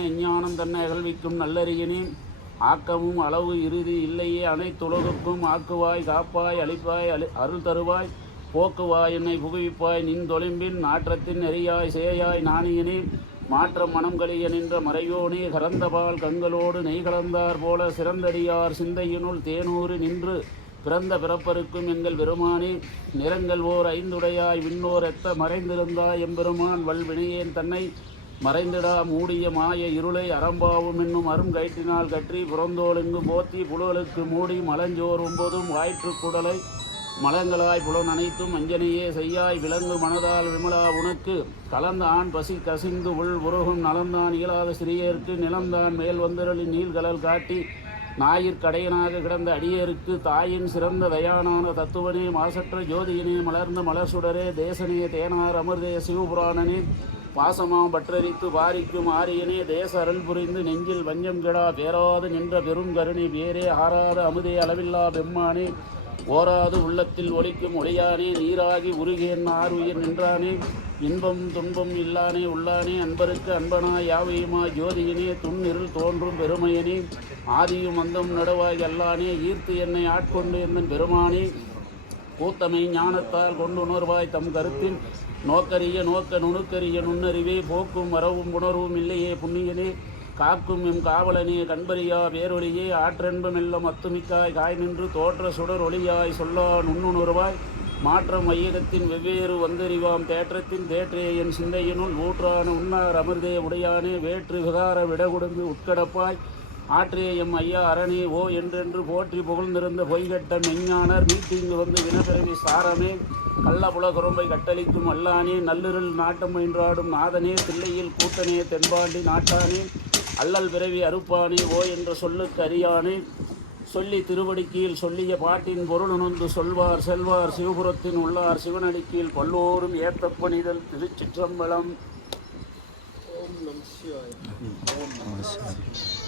அஞ்ஞானம் தன்னை அகழ்விக்கும் நல்லறியனே ஆக்கமும் அளவு இறுதி இல்லையே அனைத்துலகுக்கும் ஆக்குவாய் காப்பாய் அளிப்பாய் அருள் தருவாய் போக்குவாய் என்னை புகுவிப்பாய் நின் தொலிம்பின் நாற்றத்தின் நெறியாய் சேயாய் நாணியனே மாற்றம் மனம்களிய நின்ற மறையோனே கறந்தபால் கண்களோடு நெய் கலந்தார் போல சிறந்தடியார் சிந்தையினுள் தேனூறு நின்று பிறந்த பிறப்பருக்கும் எங்கள் பெருமானே நிறங்கள் ஓர் ஐந்துடையாய் விண்ணோர் எத்த மறைந்திருந்தாய் எம்பெருமான் வல்வினையேன் தன்னை மறைந்திடா மூடிய மாய இருளை அறம்பாவும் என்னும் அருங்கயிற்றினால் கற்றி புறந்தோலெங்கு போத்தி புலலுக்கு மூடி மலஞ்சோர் ஒன்பதும் வாய்ற்று குடலை மலங்களாய் புலன் அனைத்தும் அஞ்சனையே செய்யாய் விலங்கு மனதால் விமலா உனக்கு கலந்த ஆண் பசி கசிந்து உள் உருகும் நலந்தான் இயலாத சிறியருக்கு நிலம்தான் மேல் வந்தரலின் நீள்கலல் காட்டி ஞாயிற்கடையனாக கிடந்த அடியேருக்கு தாயின் சிறந்த தயானான தத்துவனே மாசற்ற ஜோதியினே மலர்ந்த மலர்சுடரே தேசனே தேனார் அமிர்தே சிவபுராணனே பாசமாம் பற்றரித்து பாரிக்கும் ஆரியனே தேச அருள் புரிந்து நெஞ்சில் வஞ்சம் கெடா பேராது நின்ற பெரும் கருணை வேறே ஆறாத அமுதே அளவில்லா பெம்மானே ஓராது உள்ளத்தில் ஒலிக்கும் ஒளியானே நீராகி உருகேன் ஆறுயிர் நின்றானே இன்பம் துன்பம் இல்லானே உள்ளானே அன்பருக்கு அன்பனாய் யாவையுமாய் ஜோதியினே துன்னிருள் தோன்றும் பெருமையனே ஆதியும் அந்தம் நடுவாய் அல்லானே ஈர்த்து என்னை ஆட்கொண்டு என்னன் பெருமானே கூத்தமை ஞானத்தால் கொண்டுணர்வாய் தம் கருத்தின் நோக்கரிய நோக்க நுணுக்கரிய நுண்ணறிவே போக்கும் வரவும் உணர்வும் இல்லையே புண்ணியனே காக்கும் எம் காவலனே கண்பரியா பேரொழியே ஆற்றென்பமெல்லம் அத்துமிக்காய் காய் நின்று தோற்ற சுடர் ஒளியாய் சொல்லா நுண்ணுணர்வாய் மாற்றம் வையகத்தின் வெவ்வேறு வந்தறிவாம் தேற்றத்தின் தேற்றே என் சிந்தையினுள் ஊற்றான உண்ணார் அமிர்தே உடையானே வேற்று விகார விடகுடும்பி உட்கடப்பாய் ஆற்றே எம் ஐயா அரணே ஓ என்றென்று போற்றி புகழ்ந்திருந்த பொய்கட்ட மெஞ்ஞானர் மீட்டிங்கு வந்து வினப்பிறவி சாரமே கள்ளபுல குறும்பை கட்டளிக்கும் அல்லானே நல்லிருள் நாட்டம் என்றாடும் நாதனே தில்லையில் கூட்டனே தென்பாண்டி நாட்டானே அல்லல் பிறவி அறுப்பானே ஓ என்ற சொல்லுக்கு அறியானே சொல்லி திருவடிக்கீழ் சொல்லிய பாட்டின் பொருளுணர்ந்து சொல்வார் செல்வார் சிவபுரத்தின் உள்ளார் சிவனடிக்கீழ் பல்லோரும் ஏத்தப்பணிதல் திருச்சிற்றம்பலம். ஓம் நம சிவாய.